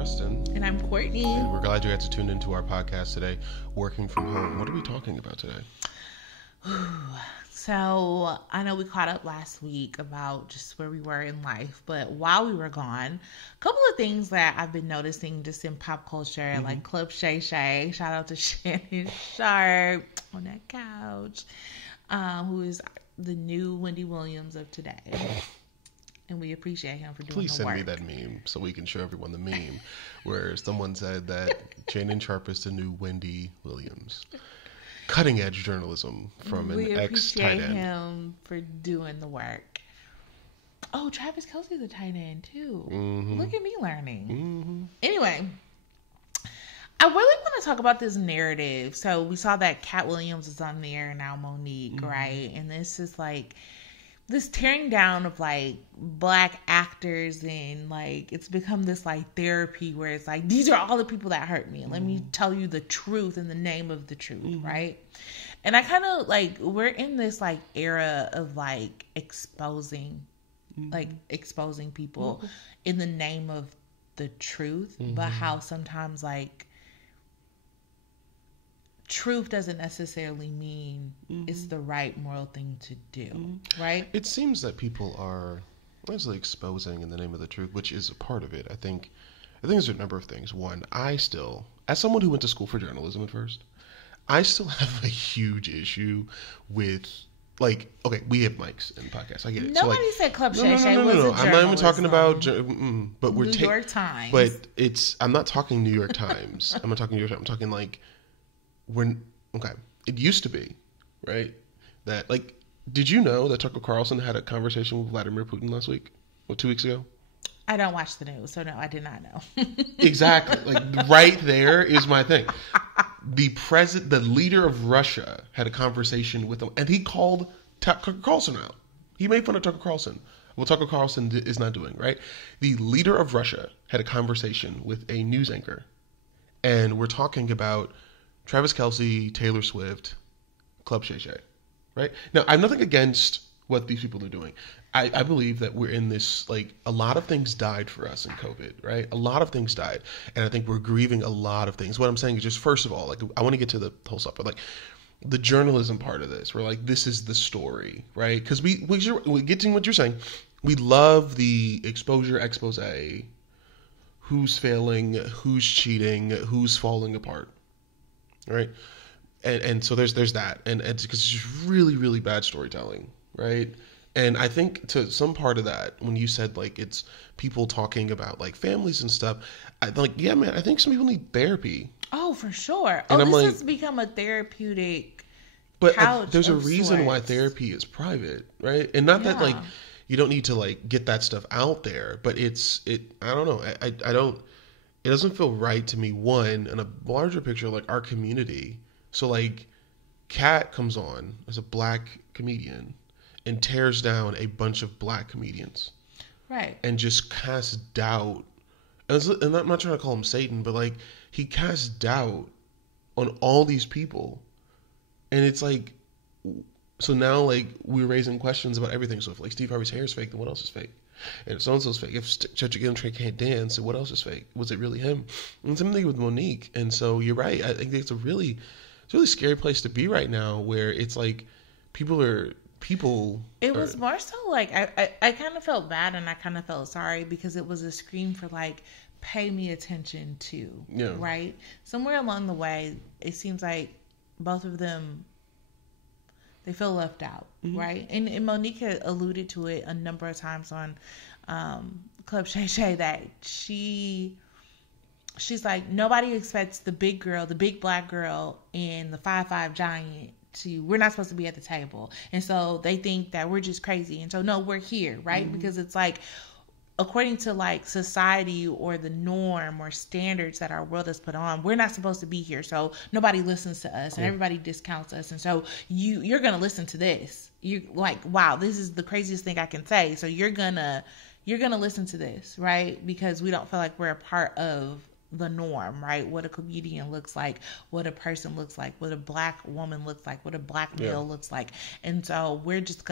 Justin. And I'm Courtney. And we're glad you had to tune into our podcast today, Working From Home. What are we talking about today? So, I know we caught up last week about just where we were in life, but while we were gone, a couple of things that I've been noticing just in pop culture, like Club Shay, shout out to Shannon Sharpe on that couch, who is the new Wendy Williams of today. And we appreciate him for doing Please the send work. me that meme so we can show everyone the meme where someone said that Shannon Sharpe is the new Wendy Williams. Cutting edge journalism from an ex-tight end. We appreciate him for doing the work. Oh, Travis Kelce's a tight end too. Look at me learning. Anyway, I really want to talk about this narrative. So we saw that Cat Williams is on there and now Monique, right? And this is like this tearing down of like black actors, and like it's become this like therapy where it's like, these are all the people that hurt me, and let me tell you the truth in the name of the truth, right? And I kind of like, we're in this like era of like exposing people in the name of the truth, but how sometimes like truth doesn't necessarily mean it's the right moral thing to do, right? It seems that people are largely exposing in the name of the truth, which is a part of it. I think there's a number of things. One, I still, as someone who went to school for journalism at first, I still have a huge issue with, like, okay, we have mics in the podcast. I get it. Nobody so, like, said Club Shay Shay no. wasn't I'm not even talking about, but we're New York Times. But I'm not talking New York Times. I'm not talking New York Times. I'm talking like, it used to be, right? That, like, did you know that Tucker Carlson had a conversation with Vladimir Putin last week? Or 2 weeks ago? I don't watch the news, so no, I did not know. Exactly. Like, right there is my thing. The leader of Russia had a conversation with him, and he called Tucker Carlson out. He made fun of Tucker Carlson. What Tucker Carlson is not doing, right? The leader of Russia had a conversation with a news anchor, and we're talking about Travis Kelce, Taylor Swift, Club Shay Shay, right? Now, I have nothing against what these people are doing. I believe that we're in this, like, a lot of things died for us in COVID, right? A lot of things died. And I think we're grieving a lot of things. What I'm saying is just, first of all, like, I want to get to the whole stuff, but, like, the journalism part of this, we're like, this is the story, right? Because we get to what you're saying. We love the exposure expose, who's failing, who's cheating, who's falling apart, right? And so there's that. And it's because it's just really, really bad storytelling, right? And I think to some part of that, when you said, like, it's people talking about, like, families and stuff, I think some people need therapy. Oh, for sure. And this has become a therapeutic But couch there's a of reason sorts. why therapy is private, right? And not that, like, you don't need to, like, get that stuff out there, but I don't know. It doesn't feel right to me, one, in a larger picture, like, our community. So, like, Kat comes on as a black comedian and tears down a bunch of black comedians. Right. And just casts doubt. And I'm not trying to call him Satan, but, like, he casts doubt on all these people. And it's like, so now, like, we're raising questions about everything. So if, like, Steve Harvey's hair is fake, then what else is fake? And if so-and-so's fake, if Judge Giltrey can't dance, then what else is fake? Was it really him? And same thing with Monique. And so you're right. I think it's a really scary place to be right now, where it's like it was more so like I kind of felt bad, and I kind of felt sorry, because it was a scream for, like, pay me attention to, right? Somewhere along the way, it seems like both of them, they feel left out, right? And Monique had alluded to it a number of times on Club Shay Shay, that she's like, nobody expects the big black girl and the 5'5" giant we're not supposed to be at the table. And so they think that we're just crazy. And so, no, we're here, right? Because it's like, according to, like, society or the norm or standards that our world has put on, we're not supposed to be here. So nobody listens to us, and everybody discounts us. And so you're going to listen to this. You're like, wow, this is the craziest thing I can say. So you're going to listen to this, right? Because we don't feel like we're a part of the norm, right? What a comedian looks like, what a person looks like, what a black woman looks like, what a black male looks like. And so we're just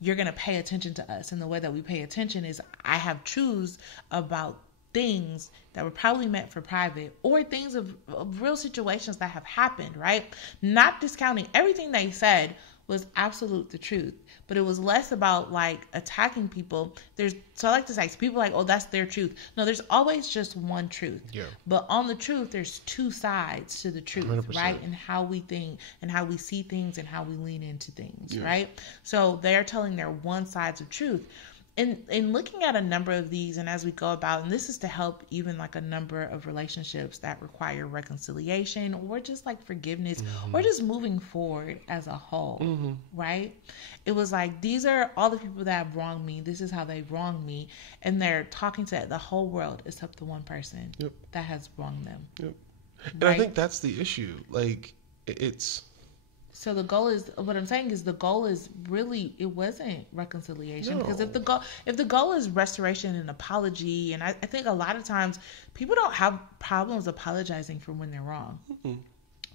you're going to pay attention to us. And the way that we pay attention is, I have truths about things that were probably meant for private, or things of real situations that have happened, right? Not discounting everything they said was absolute the truth, but it was less about like attacking people. So I like to say, people like, oh, that's their truth. No, there's always just one truth. Yeah. But on the truth, there's two sides to the truth, 100%. Right? And how we think and how we see things and how we lean into things, right? So they're telling their one sides of truth. In looking at a number of these, and as we go about, and this is to help even like a number of relationships that require reconciliation or just like forgiveness, or just moving forward as a whole, right? It was like, these are all the people that have wronged me. This is how they wronged me. And they're talking to the whole world except the one person that has wronged them. Yep. And right? I think that's the issue. Like, it's... So the goal is, what I'm saying is, the goal is really, it wasn't reconciliation. Because if the goal is restoration and apology, and I think a lot of times people don't have problems apologizing for when they're wrong,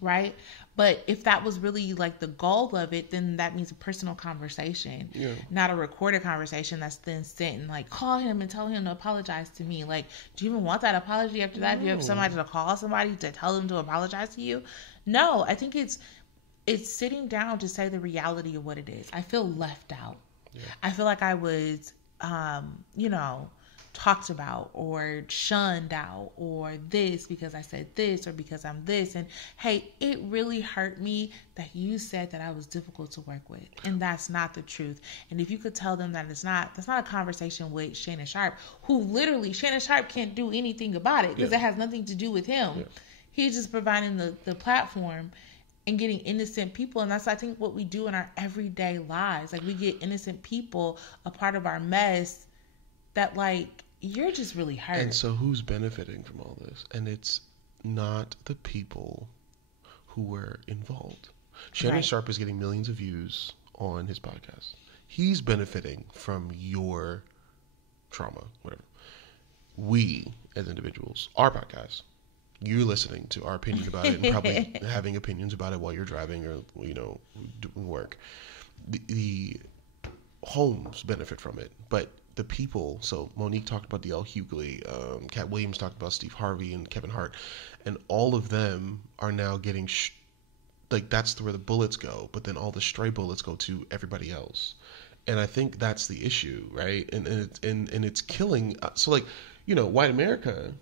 right? But if that was really like the goal of it, then that means a personal conversation, not a recorded conversation that's then sent and like, call him and tell him to apologize to me. Like, do you even want that apology after that? Do you have somebody to call somebody to tell them to apologize to you? No, I think it's sitting down to say the reality of what it is. I feel left out. Yeah. I feel like I was, talked about or shunned out, or this because I said this, or because I'm this. And hey, it really hurt me that you said that I was difficult to work with. And that's not the truth. And if you could tell them that that's not a conversation with Shannon Sharpe, who literally, Shannon Sharpe can't do anything about it because it has nothing to do with him. Yeah. He's just providing the platform and getting innocent people. And that's, I think, what we do in our everyday lives. Like, we get innocent people a part of our mess that, like, you're just really hurt. And so who's benefiting from all this? And it's not the people who were involved. Shannon Sharpe is getting millions of views on his podcast. He's benefiting from your trauma, whatever. We, as individuals, our podcast, you're listening to our opinion about it and probably having opinions about it while you're driving or, doing work. The homes benefit from it, but the people, so Monique talked about D.L. Hughley, Cat Williams talked about Steve Harvey and Kevin Hart, and all of them are now getting, that's where the bullets go, but then all the stray bullets go to everybody else. And I think that's the issue, right? And it's killing, white America...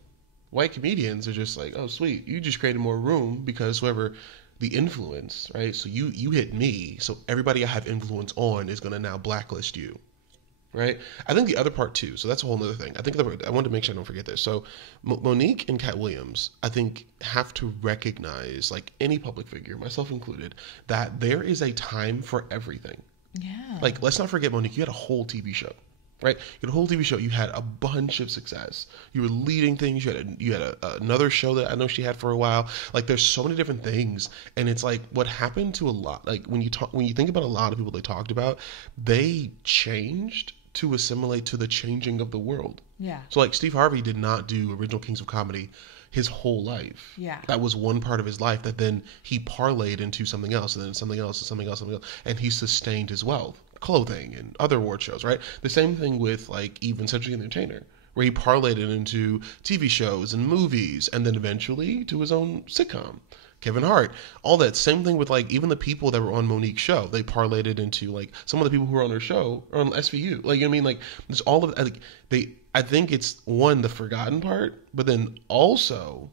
White comedians are just like, oh, sweet, you just created more room because whoever the influence, right? So you hit me, so everybody I have influence on is going to now blacklist you, right? I think the other part too, so that's a whole other thing. I think I wanted to make sure I don't forget this. So Monique and Cat Williams, I think, have to recognize, like any public figure, myself included, that there is a time for everything. Yeah. Like, let's not forget, Monique, you had a whole TV show. Right, you had a whole TV show. You had a bunch of success. You were leading things. You had another show that I know she had for a while. Like, there's so many different things, and it's like what happened to a lot. Like when you think about a lot of people they talked about, they changed to assimilate to the changing of the world. Yeah. So like Steve Harvey did not do original Kings of Comedy his whole life. Yeah. That was one part of his life that then he parlayed into something else, and then something else, and something else, something else, and he sustained his wealth. Clothing and other award shows, right? The same thing with like even Cedric the Entertainer, where he parlayed it into TV shows and movies, and then eventually to his own sitcom. Kevin Hart, all that. Same thing with like even the people that were on Monique's show, they parlayed it into like some of the people who were on her show or on SVU. Like, you know what I mean? Like, there's all of like I think it's one, the forgotten part, but then also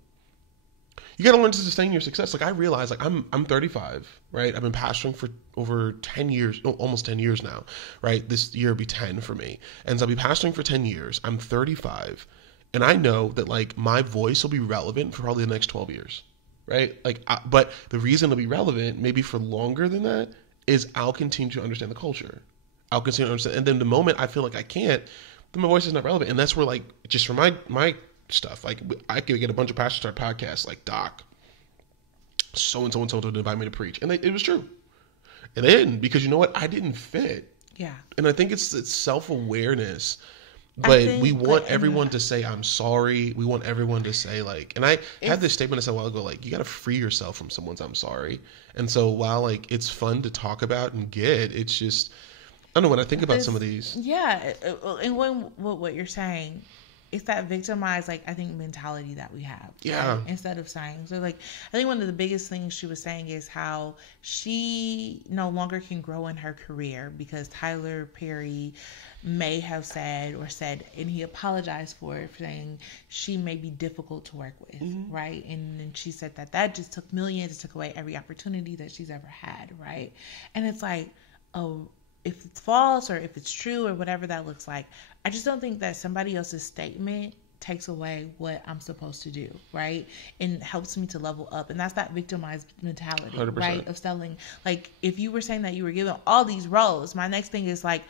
you got to learn to sustain your success. Like, I realize, like, I'm 35, right? I've been pastoring for over 10 years, almost 10 years now, right? This year will be 10 for me. And so I'll be pastoring for 10 years. I'm 35. And I know that, like, my voice will be relevant for probably the next 12 years, right? Like, but the reason it'll be relevant, maybe for longer than that, is I'll continue to understand the culture. I'll continue to understand. And then the moment I feel like I can't, then my voice is not relevant. And that's where, like, just for my stuff, like, I could get a bunch of pastors start podcasts like, Doc, so and so to invite me to preach, and it was true, and they didn't, because you know what, I didn't fit. Yeah. And I think it's self-awareness, but we want everyone to say I'm sorry. We want everyone to say, like, and I had this statement I said a while ago, like, you got to free yourself from someone's I'm sorry. And so while like it's fun to talk about and get, it's just, I don't know, when I think about some of these. Yeah. And what you're saying, it's that victimized, like, I think, mentality that we have. Yeah. Right? Instead of saying, so, like, I think one of the biggest things she was saying is how she no longer can grow in her career because Tyler Perry may have said, and he apologized for it, saying she may be difficult to work with, right? And then she said that just took millions, it took away every opportunity that she's ever had, right? And it's like, oh, if it's false or if it's true or whatever that looks like, I just don't think that somebody else's statement takes away what I'm supposed to do, right? And helps me to level up. And that's that victimized mentality, 100%. right? Of selling. Like, if you were saying that you were given all these roles, my next thing is like,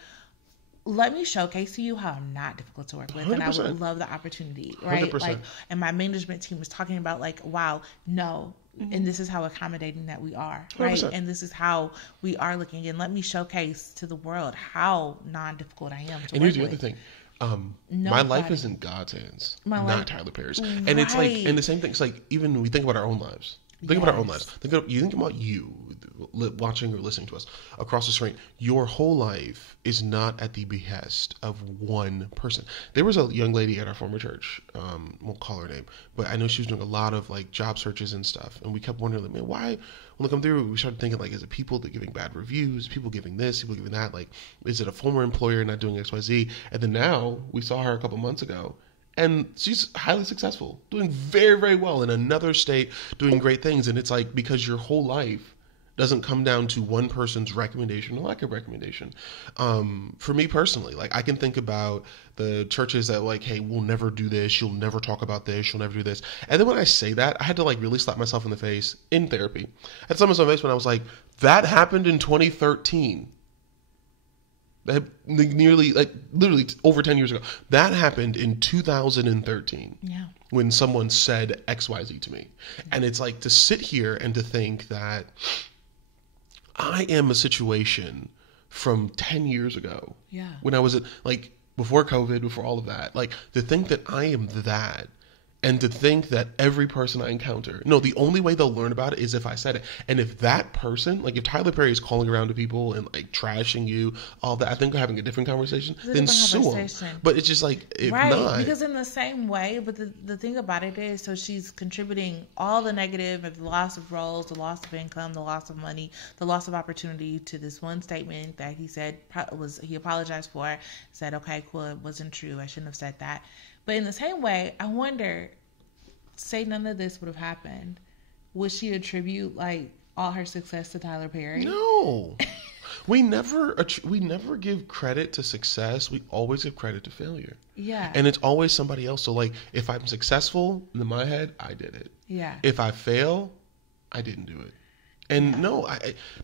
let me showcase to you how I'm not difficult to work with, 100%. And I would love the opportunity, right? 100%. Like, and my management team was talking about, like, wow, no, and this is how accommodating that we are, right? 100%. And this is how we are looking, and let me showcase to the world how non-difficult I am to work with. And here's the other thing. My life is in God's hands, not Tyler Perry's. Right. And it's like, and the same thing, it's like, even when we think about our own lives, think about our own lives. Think about you watching or listening to us across the screen. Your whole life is not at the behest of one person. There was a young lady at our former church, won't call her name, but I know she was doing a lot of like job searches and stuff. And we kept wondering, like, man, why? When they come through, we started thinking, like, is it people that are giving bad reviews? People giving this, people giving that? Like, is it a former employer not doing XYZ? And then now we saw her a couple months ago. And she's highly successful, doing very, very well in another state, doing great things. And it's like, because your whole life doesn't come down to one person's recommendation or lack of recommendation. For me personally, like, I can think about the churches that, like, hey, we'll never do this. You'll never talk about this. You'll never do this. And then when I say that, I had to, like, really slap myself in the face in therapy. I had slap myself in the face when I was like, that happened in 2013. That nearly, like, literally over 10 years ago. That happened in 2013. Yeah. When someone said XYZ to me. And it's like, to sit here and to think that I am a situation from 10 years ago. Yeah. When I was like, before COVID, before all of that. Like, to think that I am that. And to think that every person I encounter, no, the only way they'll learn about it is if I said it. And if that person, like if Tyler Perry is calling around to people and like trashing you, all that, I think we're having a different conversation, then sue him. But it's just like, if right, not. Because in the same way, but the thing about it is, so she's contributing all the negative of the loss of roles, the loss of income, the loss of money, the loss of opportunity to this one statement that he said he apologized for, said, okay, cool, it wasn't true, I shouldn't have said that. But in the same way, I wonder, say none of this would have happened, would she attribute like all her success to Tyler Perry? No. We never give credit to success. We always give credit to failure. Yeah. And it's always somebody else. So like, if I'm successful, in my head, I did it. Yeah. If I fail, I didn't do it. And no,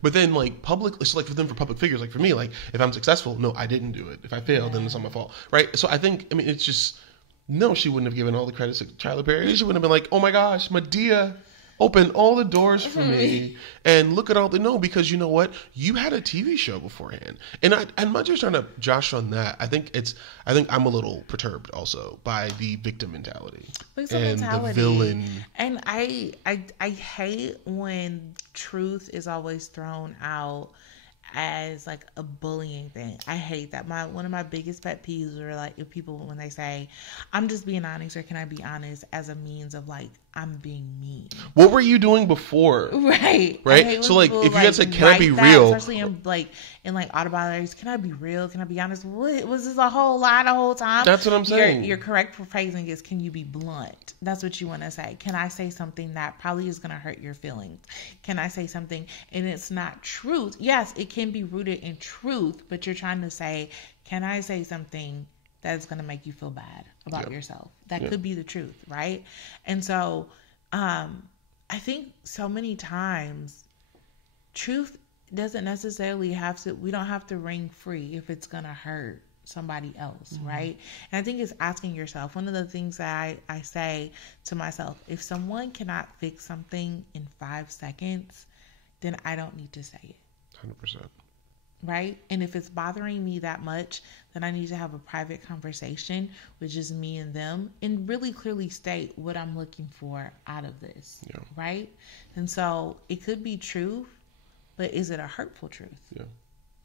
but then like public, it's like for them, for public figures, like for me, like if I'm successful, no, I didn't do it. If I fail, then it's not my fault. Right. So I think, I mean, it's just, no, she wouldn't have given all the credit to Tyler Perry. She wouldn't have been like, oh my gosh, Madea opened all the doors for me. And look at all the, no, because you know what? You had a TV show beforehand. And I'm not just trying to josh on that. I think I'm a little perturbed also by the victim mentality. The villain. And I hate when truth is always thrown out as like a bullying thing. I hate that. One of my biggest pet peeves are like if people, when they say, I'm just being honest, or can I be honest, as a means of like, I'm being mean. What were you doing before? Right. So like, if you had said, can I be real? Especially in autobiographies, can I be real? Can I be honest? What, was this a whole lie the whole time? That's what I'm saying. Your correct phrasing is, can you be blunt? That's what you want to say. Can I say something that probably is going to hurt your feelings? Can I say something and it's not truth? Yes, it can be rooted in truth, but you're trying to say, can I say something that's going to make you feel bad about yourself? That could be the truth, right? And so I think so many times truth doesn't necessarily we don't have to ring free if it's going to hurt somebody else, right? And I think it's asking yourself, one of the things that I say to myself, if someone cannot fix something in 5 seconds, then I don't need to say it. 100%. Right? And if it's bothering me that much, then I need to have a private conversation with just me and them and really clearly state what I'm looking for out of this. Yeah. Right? And so it could be truth, but is it a hurtful truth? Yeah.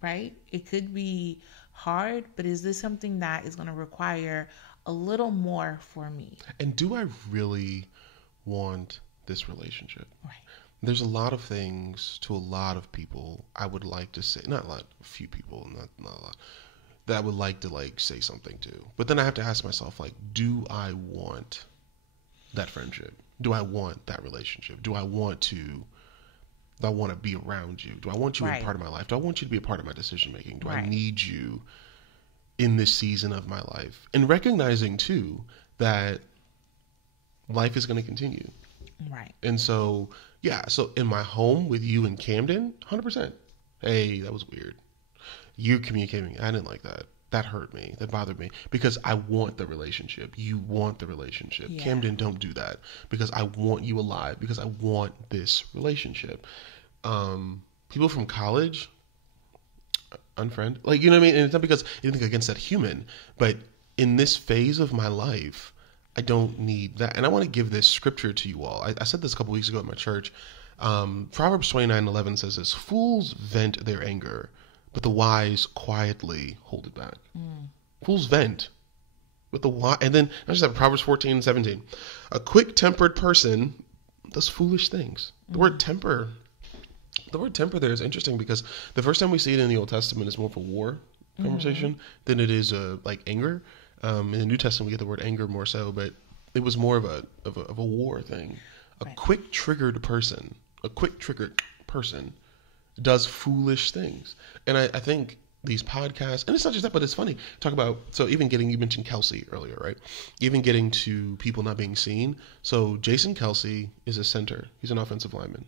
Right? It could be hard, but is this something that is going to require a little more for me. And do I really want this relationship? Right. There's a lot of things to a lot of people I would like to say, not a lot, a few people, not a lot, that I would like to like say something to. But then I have to ask myself, like, do I want that friendship? Do I want that relationship? Do I want to be around you? Do I want you a part of my life? Do I want you to be a part of my decision making? Do I need you in this season of my life? And recognizing too that life is going to continue. Right. And so, yeah, so in my home with you in Camden, 100%. Hey, that was weird. You communicating, I didn't like that. That hurt me. That bothered me because I want the relationship. You want the relationship. Yeah. Camden, don't do that because I want you alive, because I want this relationship. People from college, unfriend, like, you know what I mean? And it's not because anything against that human, but in this phase of my life, I don't need that. And I want to give this scripture to you all. I said this a couple weeks ago at my church. Proverbs 29:11 says this: fools vent their anger, but the wise quietly hold it back. Fools vent, but the wise, and then I just have Proverbs 14:17. A quick-tempered person does foolish things. The word temper there is interesting because the first time we see it in the Old Testament is more of a war conversation than it is like anger. In the New Testament, we get the word anger more so, but it was more of a war thing. A quick-triggered person does foolish things. And I think these podcasts, and it's not just that, but it's funny. Talk about, so even getting, you mentioned Kelsey earlier, right? Even getting to people not being seen. So Jason Kelsey is a center. He's an offensive lineman.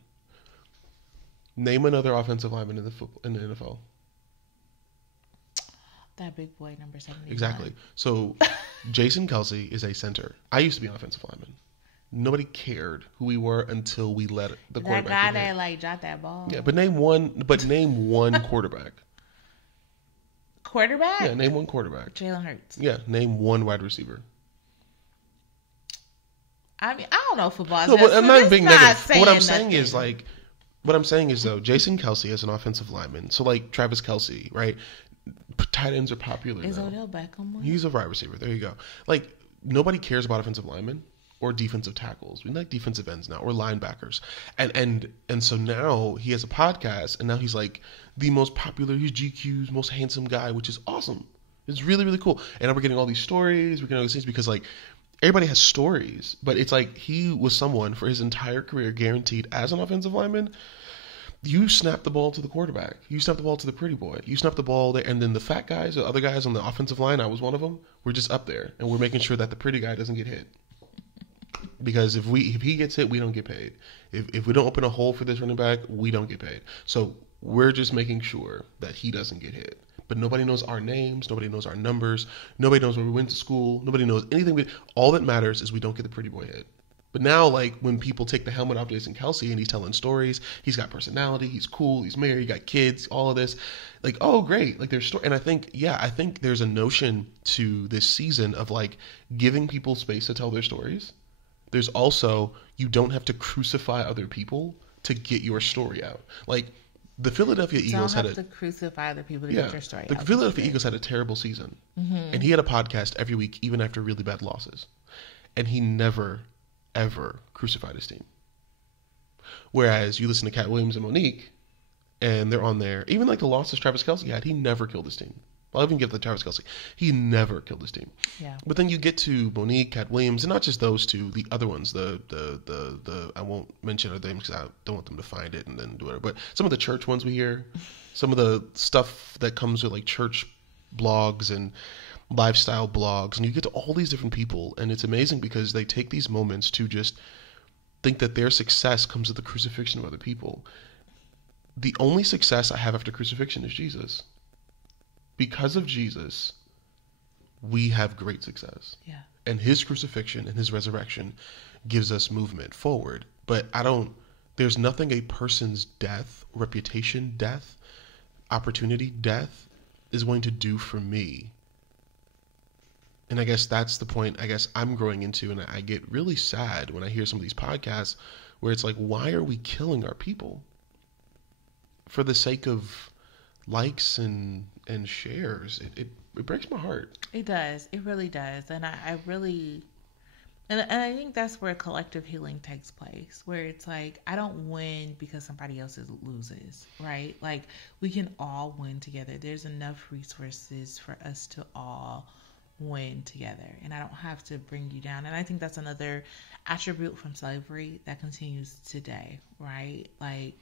Name another offensive lineman in the NFL. That big boy, number 71. Exactly. So Jason Kelsey is a center. I used to be an offensive lineman. Nobody cared who we were until we let the quarterback. That guy that like dropped that ball. Yeah, but name one quarterback. Quarterback? Yeah, name one quarterback. Jalen Hurts. Yeah, name one wide receiver. I mean, I don't know football. No, but I'm not being negative. But what I'm saying is though, Jason Kelsey is an offensive lineman. So like Travis Kelsey, right? Tight ends are popular now. Is Odell Beckham one? He's a wide receiver. There you go. Like, nobody cares about offensive linemen or defensive tackles. We like defensive ends now, or linebackers. And so now he has a podcast, and now he's like the most popular, he's GQ's most handsome guy, which is awesome. It's really, really cool. And now we're getting all these stories, we're getting all these things because like everybody has stories, but it's like he was someone for his entire career guaranteed as an offensive lineman. You snap the ball to the quarterback. You snap the ball to the pretty boy. You snap the ball there, and then the fat guys, the other guys on the offensive line, I was one of them, we're just up there, and we're making sure that the pretty guy doesn't get hit. Because if he gets hit, we don't get paid. If we don't open a hole for this running back, we don't get paid. So we're just making sure that he doesn't get hit. But nobody knows our names. Nobody knows our numbers. Nobody knows where we went to school. Nobody knows anything. All that matters is we don't get the pretty boy hit. But now, like, when people take the helmet off Jason Kelsey and he's telling stories, he's got personality, he's cool, he's married, he got kids, all of this, like, oh, great. Like, there's story. And I think there's a notion to this season of, like, giving people space to tell their stories. There's also, you don't have to crucify other people to get your story out. Like, the Philadelphia Eagles had to crucify other people to get your story out. The Philadelphia Eagles had a terrible season. And he had a podcast every week, even after really bad losses. And he never ever crucified his team. Whereas you listen to Cat Williams and Monique, and they're on there. Even like the losses Travis Kelsey had, he never killed his team. I'll even give the Travis Kelsey. He never killed his team. Yeah. But then you get to Monique, Cat Williams, and not just those two, the other ones. The I won't mention their names because I don't want them to find it and then do it. But some of the church ones we hear, some of the stuff that comes with like church blogs and lifestyle blogs, and you get to all these different people, and it's amazing because they take these moments to just think that their success comes at the crucifixion of other people. The only success I have after crucifixion is Jesus. Because of Jesus, we have great success. Yeah. And his crucifixion and his resurrection gives us movement forward. But there's nothing a person's death, reputation death, opportunity death is going to do for me. And I guess that's the point I guess I'm growing into, and I get really sad when I hear some of these podcasts where it's like, why are we killing our people? For the sake of likes and shares. it breaks my heart. It does. It really does. And I really, and I think that's where collective healing takes place, where it's like, I don't win because somebody else loses, right? Like, we can all win together. There's enough resources for us to all win together, and I don't have to bring you down. And I think that's another attribute from slavery that continues today, right? Like,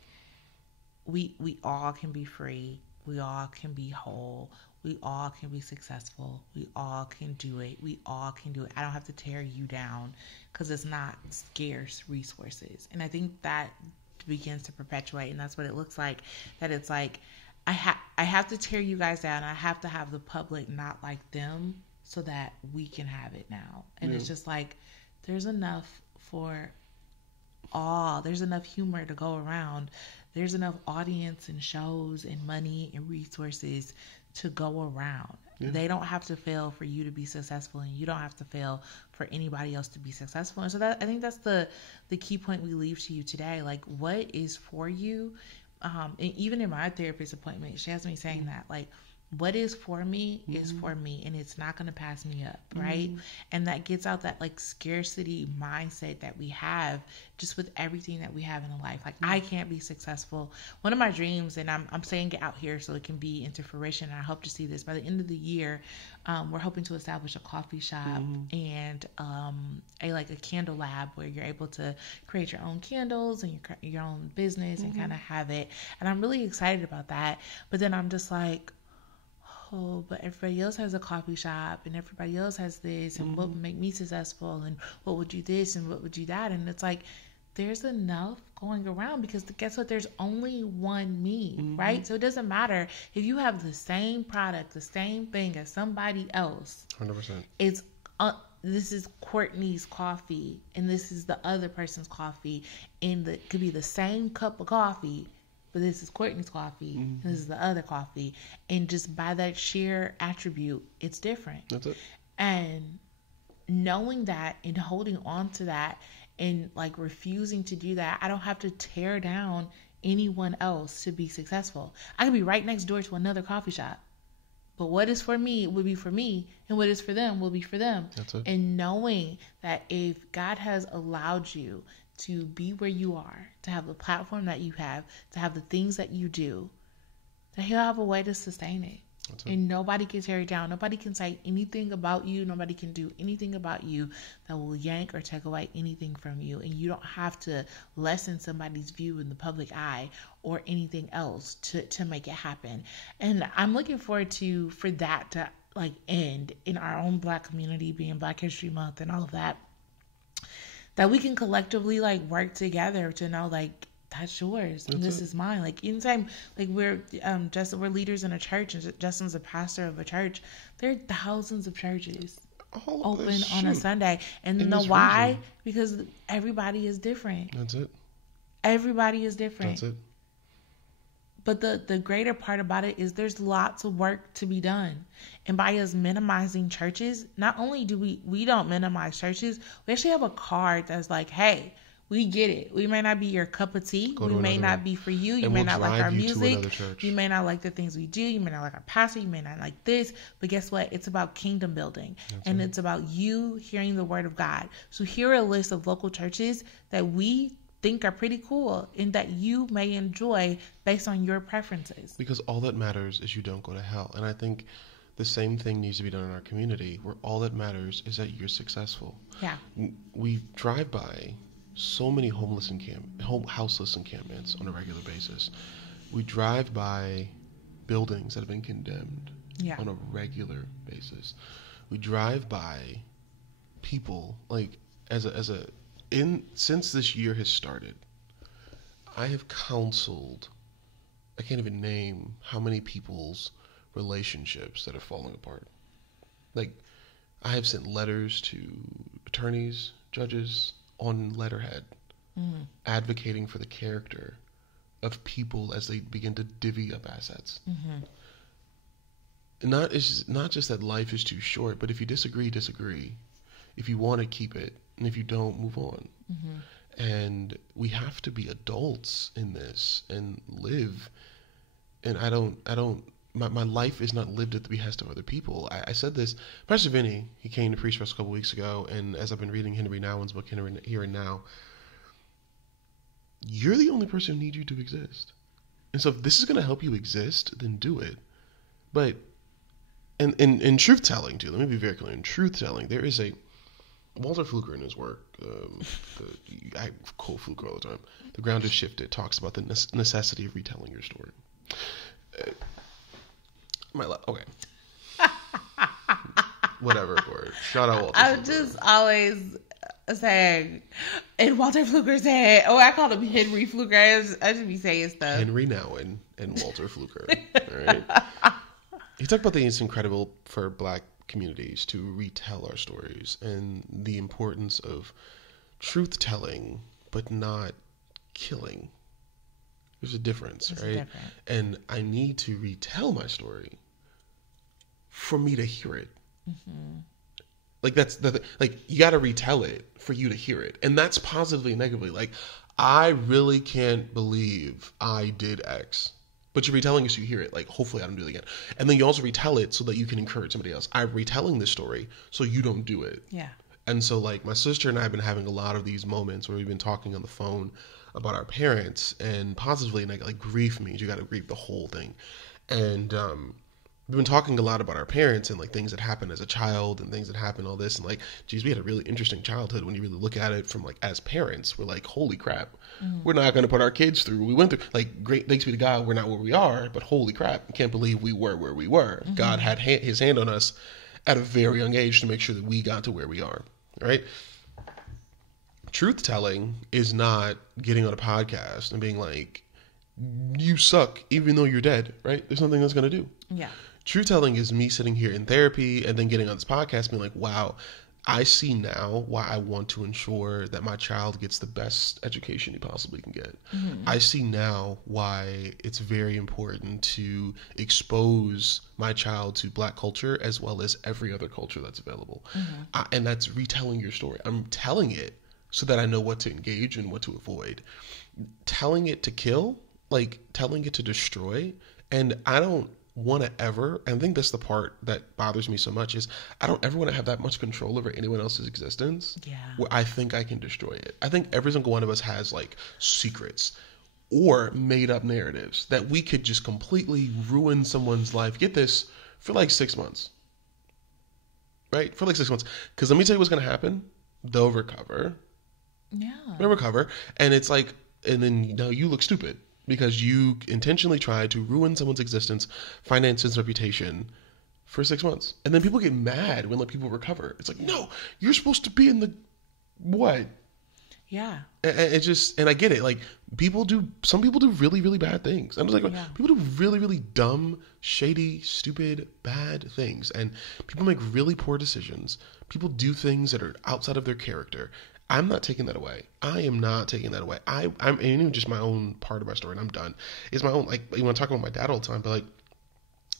we all can be free. We all can be whole. We all can be successful. We all can do it. We all can do it. I don't have to tear you down because it's not scarce resources. And I think that begins to perpetuate, and that's what it looks like. That it's like, I have to tear you guys down. I have to have the public not like them so that we can have it now. And it's just like, there's enough for all. There's enough humor to go around. There's enough audience and shows and money and resources to go around. Yeah. They don't have to fail for you to be successful, and you don't have to fail for anybody else to be successful. And so that, I think that's the key point we leave to you today. Like, what is for you? And even in my therapist appointment, she has me saying that, like, what is for me is for me, and it's not going to pass me up, right? And that gets out that like scarcity mindset that we have just with everything that we have in life. Like, I can't be successful. One of my dreams, and I'm saying it out here so it can be into fruition, and I hope to see this by the end of the year. We're hoping to establish a coffee shop and a candle lab where you're able to create your own candles and your own business and kind of have it. And I'm really excited about that. But then I'm just like, oh, but everybody else has a coffee shop and everybody else has this, and what would make me successful, and what would do this and what would do that. And it's like, there's enough going around, because guess what? There's only one me, right? So it doesn't matter if you have the same product, the same thing as somebody else. 100%. It's this is Courtney's coffee, and this is the other person's coffee, and it could be the same cup of coffee, but this is Courtney's coffee, and this is the other coffee. And just by that sheer attribute, it's different. That's it. And knowing that and holding on to that and like refusing to do that, I don't have to tear down anyone else to be successful. I could be right next door to another coffee shop. But what is for me will be for me, and what is for them will be for them. That's it. And knowing that if God has allowed you to be where you are, to have the platform that you have, to have the things that you do, that He'll have a way to sustain it. And nobody can tear it down. Nobody can say anything about you. Nobody can do anything about you that will yank or take away anything from you. And you don't have to lessen somebody's view in the public eye or anything else to make it happen. And I'm looking forward for that to like end in our own Black community, being Black History Month and all of that. That we can collectively like work together to know like, that's yours and this is mine. Like anytime, like we're leaders in a church, and Justin's a pastor of a church. There are thousands of churches open on a Sunday, and you know why? Region. Because everybody is different. That's it. Everybody is different. That's it. But the greater part about it is there's lots of work to be done. And by us minimizing churches, not only do we don't minimize churches, we actually have a card that's like, hey, we get it. We may not be your cup of tea. We may not be for you. You may not like our music. You may not like the things we do. You may not like our pastor. You may not like this. But guess what? It's about kingdom building. And it's about you hearing the word of God. So here are a list of local churches that we think are pretty cool and that you may enjoy based on your preferences. Because all that matters is you don't go to hell. And I think the same thing needs to be done in our community, where all that matters is that you're successful. Yeah. We drive by so many houseless encampments on a regular basis. We drive by buildings that have been condemned on a regular basis. We drive by people like since this year has started, I have counseled, I can't even name how many people's relationships that are falling apart. Like, I have sent letters to attorneys, judges, on letterhead, advocating for the character of people as they begin to divvy up assets. It's not just that life is too short, but if you disagree. If you want to, keep it, and if you don't, move on. And we have to be adults in this and live. And I don't my life is not lived at the behest of other people. I said this, Pastor Vinny, he came to preach for us a couple weeks ago, and as I've been reading Henry Nouwen's book, Here and Now, you're the only person who needs you to exist. And so if this is going to help you exist, then do it. But in truth-telling, too, let me be very clear. In truth-telling, there is a... Walter Fluker in his work, I quote Fluker all the time, The Ground is Shifted, talks about the necessity of retelling your story. Okay. Whatever, Court. Shout out Walter I'm Fluker. just always saying, and Walter Fluker said, I called him Henry Fluker. I just be saying stuff. Henry Nouwen and Walter Fluker. All right. He talked about it's incredible for Black communities to retell our stories and the importance of truth telling, but not killing. There's a difference, right? And I need to retell my story for me to hear it. Mm-hmm. Like that's like you got to retell it for you to hear it, and that's positively and negatively. Like I really can't believe I did X. But you're retelling it so you hear it. Like, hopefully I don't do it again. And then you also retell it so that you can encourage somebody else. I'm retelling this story so you don't do it. Yeah. And so, like, my sister and I have been having a lot of these moments where we've been talking on the phone about our parents. And positively, like grief means you got to grieve the whole thing. And we've been talking a lot about our parents and, like, things that happened as a child and things that happened, all this. And, like, geez, we had a really interesting childhood when you really look at it from, like, as parents. We're like, holy crap. Mm-hmm. We're not going to put our kids through what we went through. Like, great, thanks be to God, we're not where we are, but holy crap, I can't believe we were where we were. Mm-hmm. God had his hand on us at a very young age to make sure that we got to where we are, right? Truth-telling is not getting on a podcast and being like, you suck, even though you're dead, right? There's nothing that's going to do. Yeah. Truth-telling is me sitting here in therapy and then getting on this podcast being like, wow, I see now why I want to ensure that my child gets the best education he possibly can get. Mm-hmm. I see now why it's very important to expose my child to Black culture as well as every other culture that's available. Mm-hmm. And that's retelling your story. I'm telling it so that I know what to engage and what to avoid. Telling it to kill, like telling it to destroy, and I don't want to ever, and I think that's the part that bothers me so much, is I don't ever want to have that much control over anyone else's existence where I think I can destroy it. I think every single one of us has like secrets or made up narratives that we could just completely ruin someone's life. Get this, for like 6 months. Right? For like 6 months. Because let me tell you what's going to happen. They'll recover. Yeah. They'll recover. And it's like, and then now you look stupid. Because you intentionally tried to ruin someone's existence, finances, reputation for 6 months. And then people get mad when like people recover. It's like, no, you're supposed to be in the what? Yeah. And I get it. Like some people do really, really bad things. I'm just like, people do really, really dumb, shady, stupid, bad things. And people make really poor decisions. People do things that are outside of their character. I'm not taking that away. I am not taking that away. I'm even just my own part of my story, and I'm done. It's my own, like, you want to talk about my dad all the time, but like,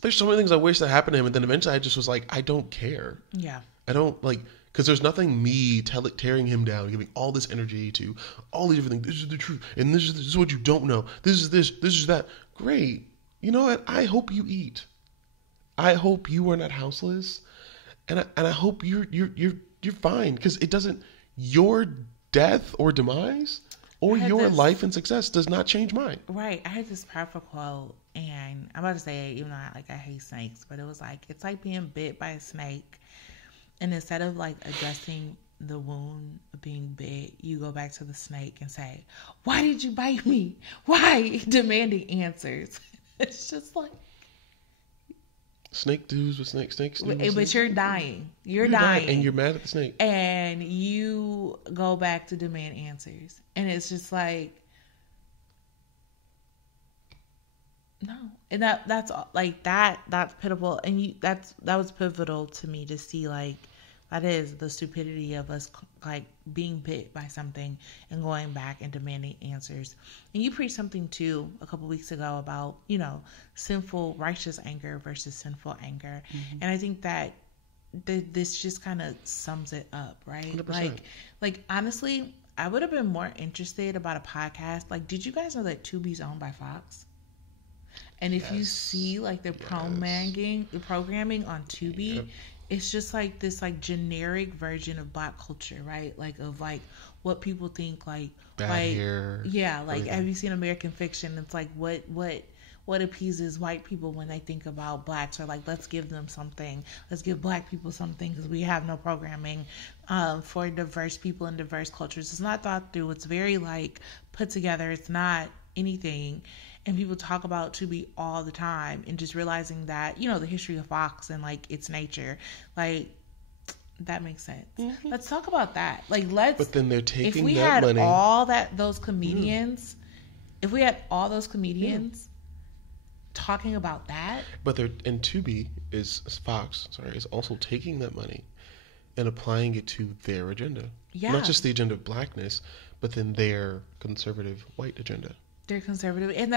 there's so many things I wish that happened to him, and then eventually I just was like, I don't care. Yeah. I don't, like, because there's nothing me tearing him down, giving all this energy to all these different things. This is the truth, and this is what you don't know. This is that. Great. You know what? I hope you eat. I hope you are not houseless, and I hope you're fine, because it doesn't. Your death or demise or your life and success does not change mine. Right. I had this powerful quote, and I'm about to say it, even though I hate snakes, but it was like, it's like being bit by a snake, and instead of like addressing the wound of being bit, you go back to the snake and say, why did you bite me? Why? Demanding answers. It's just like, snake does what snakes do. But you're dying. You're dying. And you're mad at the snake. And you go back to demand answers. And it's just like, no. And that's like that's pitiful. And that was pivotal to me to see, like, that is the stupidity of us, like, being bit by something and going back and demanding answers. And you preached something too a couple weeks ago about, sinful, righteous anger versus sinful anger. Mm-hmm. And I think that this just kind of sums it up, right? 100%. Like honestly, I would have been more interested about a podcast. Like, did you guys know that Tubi's owned by Fox? And if you see like the programming on Tubi, it's just like this like generic version of Black culture, right? Like of like what people think like bad hair. Yeah, like everything. Have you seen American Fiction? It's like what appeases white people when they think about Blacks, or like, let's give them something. Let's give Black people something because we have no programming for diverse people and diverse cultures. It's not thought through. It's very like put together. It's not anything. And people talk about Tubi all the time, and just realizing that, you know, the history of Fox and like its nature, like that makes sense. Mm-hmm. Let's talk about that. Like, But then they're taking that money. If we had all those comedians, talking about that. But Tubi Fox is also taking that money and applying it to their agenda. Yeah. Not just the agenda of Blackness, but then their conservative white agenda. They're conservative, and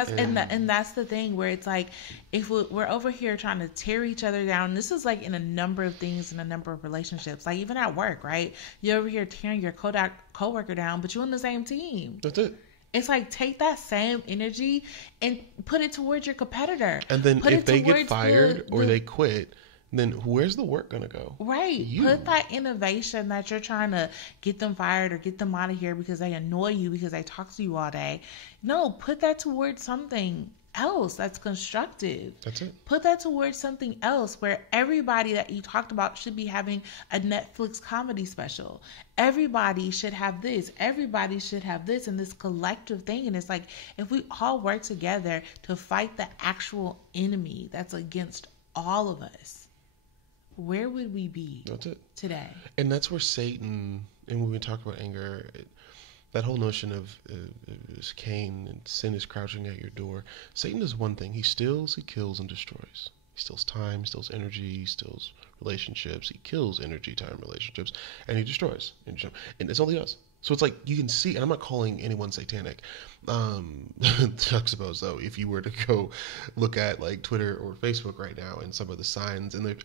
that's the thing where it's like, if we're over here trying to tear each other down. This is like in a number of things, in a number of relationships, like even at work, right? You're over here tearing your coworker down, but you're on the same team. That's it. It's like, take that same energy and put it towards your competitor. And then if they get fired or they quit, then where's the work going to go? Right. Put that innovation that you're trying to get them fired or get them out of here because they annoy you, because they talk to you all day. No, put that towards something else that's constructive. That's it. Put that towards something else where everybody that you talked about should be having a Netflix comedy special. Everybody should have this. Everybody should have this, and this collective thing. And it's like, if we all work together to fight the actual enemy that's against all of us, where would we be today? And that's where Satan, and when we talk about anger, that whole notion of Cain and sin is crouching at your door. Satan does one thing. He steals, he kills, and destroys. He steals time, he steals energy, he steals relationships. He kills energy, time, relationships, and he destroys. And that's all he does. So it's like, you can see, and I'm not calling anyone satanic. Juxtapose though, if you were to go look at like Twitter or Facebook right now and some of the signs, and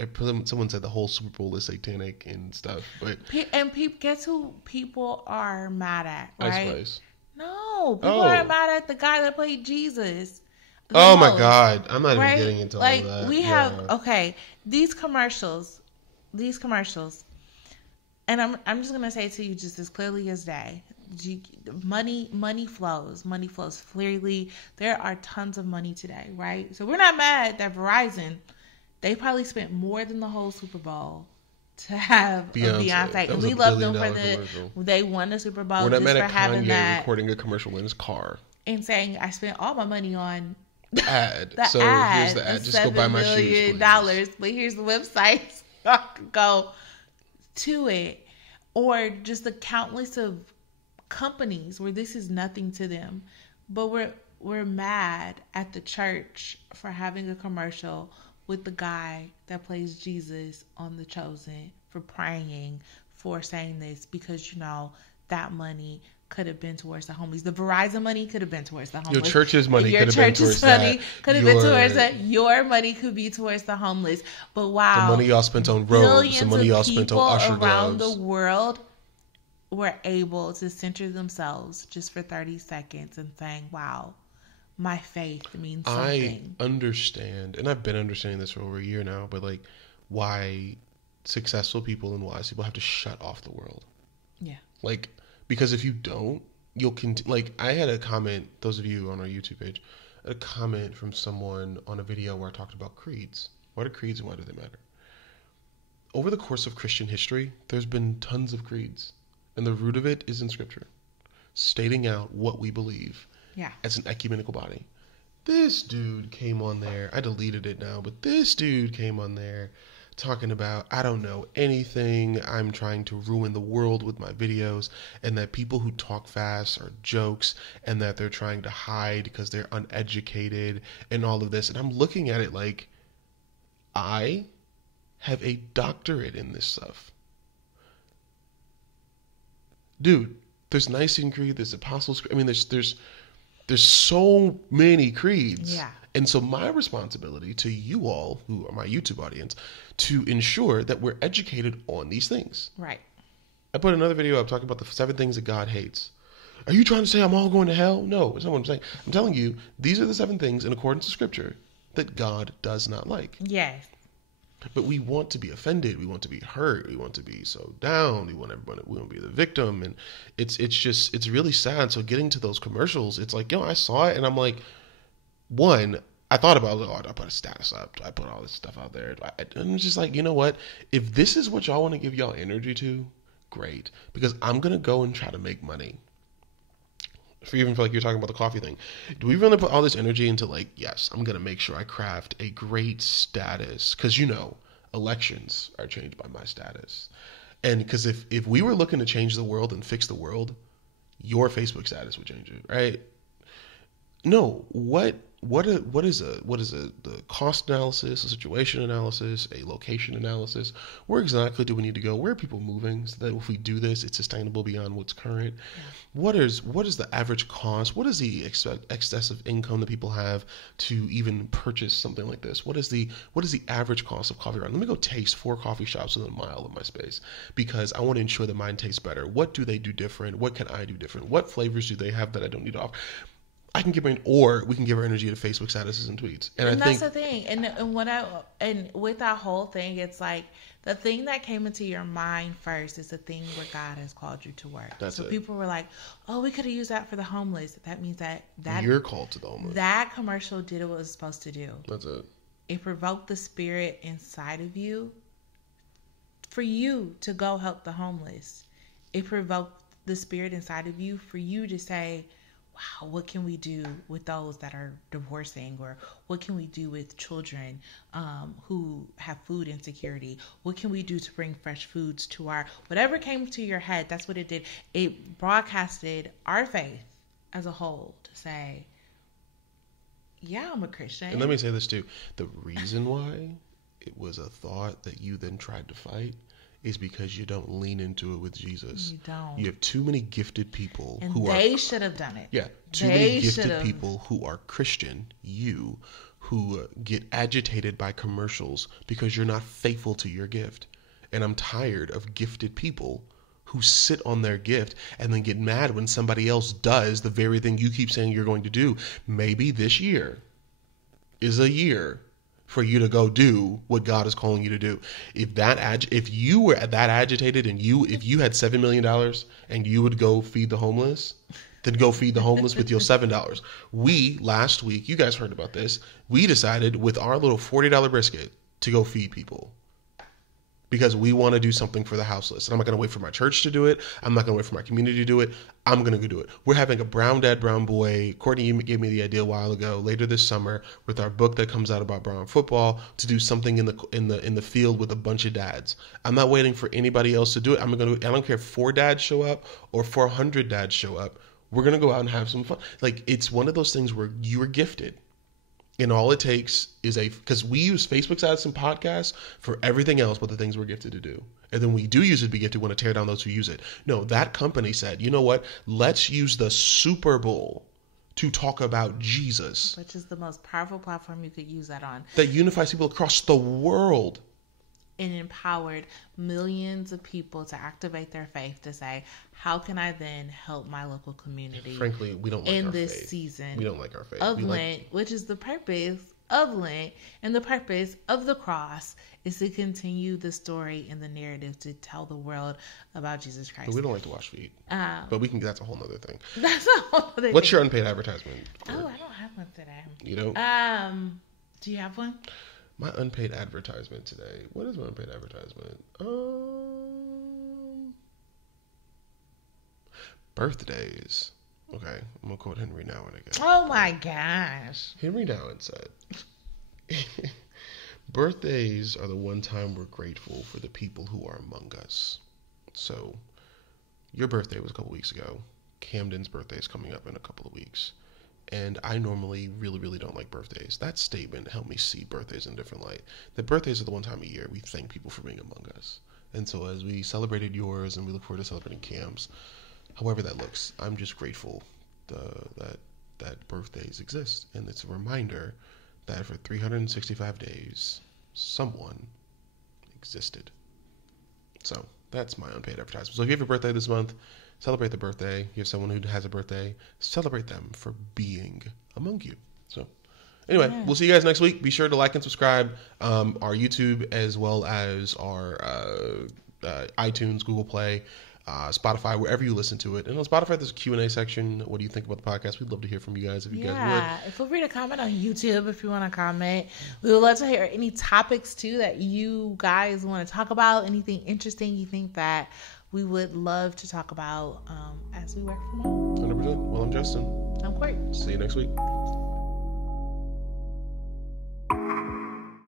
someone said the whole Super Bowl is satanic and stuff, but guess who people are mad at, right? Ice Spice. No, people are mad at the guy that played Jesus. Oh my God, I'm not even getting into all of that. We have these commercials. And I'm just gonna say it to you just as clearly as day. Money flows. Money flows freely. There are tons of money today, right? So we're not mad that Verizon, they probably spent more than the whole Super Bowl to have Beyonce. And we love them for they won the Super Bowl. We're not mad at Kanye recording a commercial in his car and saying, I spent all my money on ad. Here's the ad. Just go buy my shoes, $7 million. But here's the website. Go to it. Or just the countless of companies where this is nothing to them, but we're mad at the church for having a commercial with the guy that plays Jesus on The Chosen, for praying, for saying this, because you know that money could have been towards the homeless. The Verizon money could have been towards the homeless. Your church's money could have been towards that. Your money could be towards the homeless. But wow, the money y'all spent on roads, the money y'all spent on usher gloves. Around the world were able to center themselves just for 30 seconds and saying, wow, my faith means something. I understand, and I've been understanding this for over a year now, but like, why successful people and wise people have to shut off the world. Yeah. Like, because if you don't, you'll like, I had a comment, those of you on our YouTube page, a comment from someone on a video where I talked about creeds. What are creeds and why do they matter? Over the course of Christian history, there's been tons of creeds. And the root of it is in Scripture, stating out what we believe as an ecumenical body. This dude came on there. I deleted it now, but this dude came on there talking about, I don't know anything. I'm trying to ruin the world with my videos, and that people who talk fast are jokes, and that they're trying to hide because they're uneducated and all of this. And I'm looking at it like, I have a doctorate in this stuff. Dude, there's Nicene Creed, there's Apostles' Creed. I mean, there's so many creeds. Yeah. And so my responsibility to you all, who are my YouTube audience, to ensure that we're educated on these things. Right. I put another video up talking about the 7 things that God hates. Are you trying to say I'm all going to hell? No, that's not what I'm saying. I'm telling you, these are the 7 things in accordance to Scripture that God does not like. Yes. But we want to be offended. We want to be hurt. We want to be so down. We want to be the victim. And it's really sad. So getting to those commercials, it's like, I saw it and I'm like, one, I thought about, I put a status up. I put all this stuff out there. I'm just like, you know what? If this is what y'all want to give y'all energy to, great. Because I'm going to go and try to make money. Even for like you're talking about the coffee thing. Do we really put all this energy into like, yes, I'm going to make sure I craft a great status? Because, elections are changed by my status. And because if we were looking to change the world and fix the world, your Facebook status would change it, right? No, what is the cost analysis, a situation analysis, a location analysis? Where exactly do we need to go? Where are people moving so that if we do this, it's sustainable beyond what's current? Yeah. What is the average cost? What is the excessive income that people have to even purchase something like this? What is the average cost of coffee around? Let me go taste 4 coffee shops within a mile of my space because I want to ensure that mine tastes better. What do they do different? What can I do different? What flavors do they have that I don't need to offer? I can give her, or we can give our energy to Facebook statuses and tweets. And I that's think the thing. And with that whole thing, it's like the thing that came into your mind first is the thing where God has called you to work. So people were like, "Oh, we could have used that for the homeless." That means that you're called to the homeless. That commercial did what it was supposed to do. That's it. It provoked the spirit inside of you for you to go help the homeless. It provoked the spirit inside of you for you to say, wow, what can we do with those that are divorcing? Or what can we do with children who have food insecurity? What can we do to bring fresh foods to whatever came to your head? That's what it did. It broadcasted our faith as a whole to say, yeah, I'm a Christian. And let me say this too. The reason why it was a thought that you then tried to fight is because you don't lean into it with Jesus. You don't. You have too many gifted people they should have done it. Yeah, many gifted people who are Christian, who get agitated by commercials because you're not faithful to your gift. And I'm tired of gifted people who sit on their gift and then get mad when somebody else does the very thing you keep saying you're going to do. Maybe this year is a year for you to go do what God is calling you to do. If you were that agitated and if you had $7 million and you would go feed the homeless, then go feed the homeless with your $7. We, last week, you guys heard about this, we decided with our little $40 brisket to go feed people. Because we want to do something for the houseless. And I'm not going to wait for my church to do it. I'm not going to wait for my community to do it. I'm going to go do it. We're having a brown dad, brown boy. Courtney, you gave me the idea a while ago, later this summer, with our book that comes out about brown football, to do something in the field with a bunch of dads. I'm not waiting for anybody else to do it. I don't care if 4 dads show up or 400 dads show up. We're going to go out and have some fun. Like, it's one of those things where you are gifted. And all it takes is because we use Facebook ads and podcasts for everything else but the things we're gifted to do. And then we do use it to be gifted, want to tear down those who use it. No, that company said, you know what? Let's use the Super Bowl to talk about Jesus. Which is the most powerful platform you could use that on. That unifies people across the world. And empowered millions of people to activate their faith to say, how can I then help my local community? Frankly, we don't like in our this faith. Season we don't like our faith of Lent, which is the purpose of Lent, and the purpose of the cross is to continue the story and the narrative to tell the world about Jesus Christ. But we don't like to wash feet. But we can. That's a whole other thing. That's a whole other thing. What's your unpaid advertisement? Oh, I don't have one today. You don't? Do you have one? My unpaid advertisement today. What is my unpaid advertisement? Birthdays. Okay, I'm gonna quote Henry Nouwen again. Oh my gosh. Henry Nouwen said, birthdays are the one time we're grateful for the people who are among us. So, your birthday was a couple weeks ago. Camden's birthday is coming up in a couple of weeks. And I normally really, really don't like birthdays. That statement helped me see birthdays in a different light. That birthdays are the one time a year we thank people for being among us. And so as we celebrated yours and we look forward to celebrating Cam's, however that looks, I'm just grateful that birthdays exist. And it's a reminder that for 365 days, someone existed. So that's my unpaid advertisement. So if you have a birthday this month, celebrate the birthday. You have someone who has a birthday, celebrate them for being among you. So Anyway, we'll see you guys next week. Be sure to like and subscribe our YouTube as well as our iTunes, Google Play, Spotify, wherever you listen to it. And on Spotify, there's a Q&A section. What do you think about the podcast? We'd love to hear from you guys if you guys would. Yeah, feel free to comment on YouTube if you want to comment. We would love to hear any topics, too, that you guys want to talk about. Anything interesting you think that we would love to talk about as we work from home. 100%. Well, I'm Justin. I'm Courtney. See you next week.